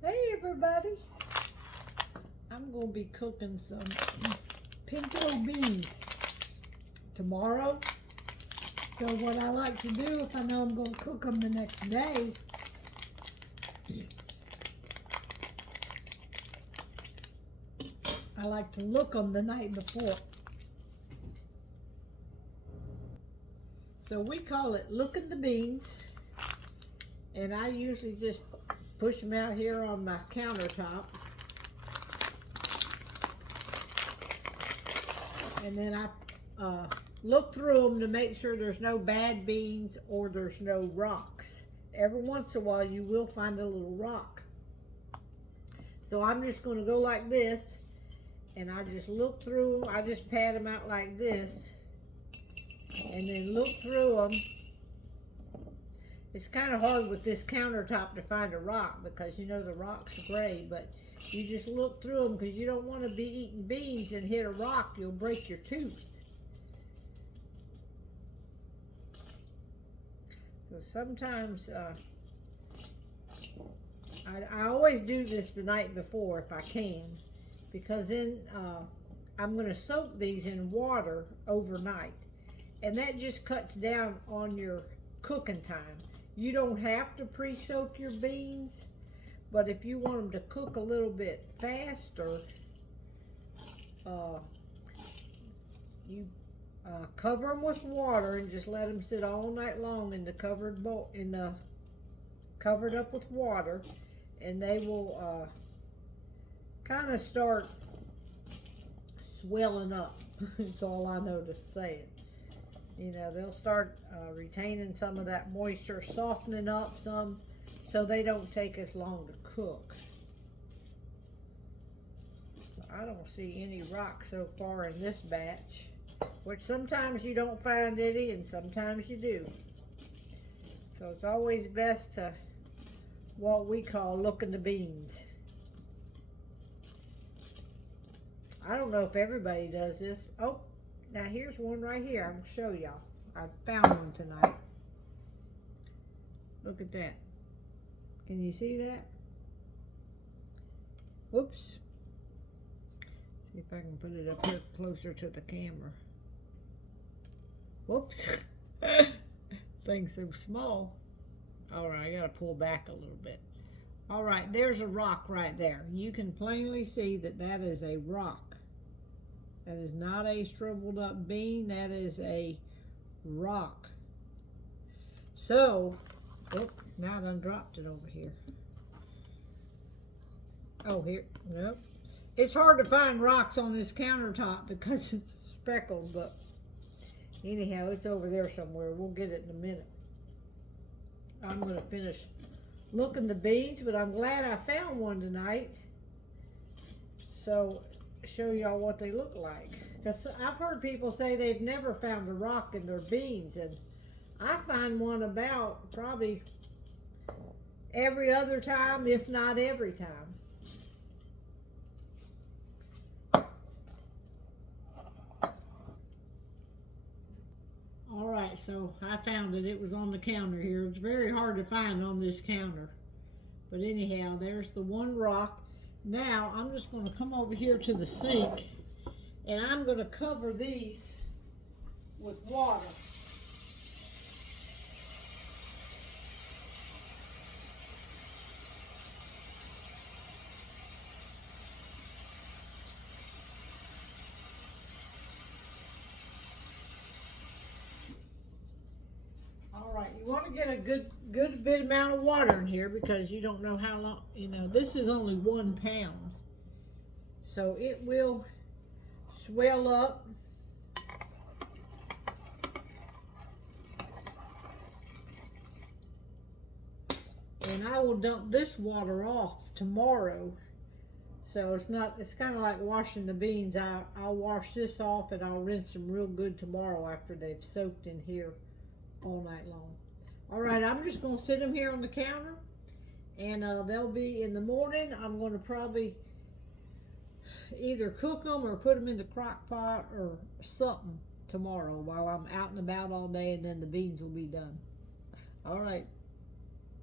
Hey everybody, I'm going to be cooking some pinto beans tomorrow. So what I like to do if I know I'm going to cook them the next day, I like to look them the night before. So we call it looking the beans, and I usually just push them out here on my countertop. And then I look through them to make sure there's no bad beans or there's no rocks. Every once in a while you will find a little rock. So I'm just going to go like this, and I just look through them. I just pat them out like this and then look through them. It's kind of hard with this countertop to find a rock because you know the rock's gray, but you just look through them because you don't want to be eating beans and hit a rock. You'll break your tooth. So sometimes I always do this the night before if I can, because then I'm going to soak these in water overnight, and that just cuts down on your cooking time. You don't have to pre-soak your beans, but if you want them to cook a little bit faster, you cover them with water and just let them sit all night long in the covered bowl, covered up with water, and they will kind of start swelling up. That's all I know to say it. You know, they'll start retaining some of that moisture, softening up some, so they don't take as long to cook. So I don't see any rock so far in this batch, which sometimes you don't find any and sometimes you do. So it's always best to what we call looking the beans. I don't know if everybody does this. Oh, now here's one right here. I'm going to show y'all. I found one tonight. Look at that. Can you see that? Whoops. See if I can put it up here closer to the camera. Whoops. Thing's so small. Alright, I gotta pull back a little bit. Alright, there's a rock right there. You can plainly see that that is a rock. That is not a shriveled up bean. That is a rock. So, oh, now I done dropped it over here. Oh, here, nope. It's hard to find rocks on this countertop because it's speckled, but anyhow, it's over there somewhere. We'll get it in a minute. I'm going to finish looking the beans, but I'm glad I found one tonight. So, show y'all what they look like. Because I've heard people say they've never found a rock in their beans, and I find one about probably every other time, if not every time. Alright, so I found it. It was on the counter here. It's very hard to find on this counter. But anyhow, there's the one rock. Now, I'm just going to come over here to the sink, and I'm going to cover these with water. Alright, you want to get a good bit amount of water in here because you don't know how long, you know, this is only 1 pound. So it will swell up. And I will dump this water off tomorrow. So it's kind of like washing the beans. I'll wash this off and I'll rinse them real good tomorrow after they've soaked in here all night long. All right, I'm just going to sit them here on the counter, and they'll be in the morning. I'm going to probably either cook them or put them in the crock pot or something tomorrow while I'm out and about all day, and then the beans will be done. All right.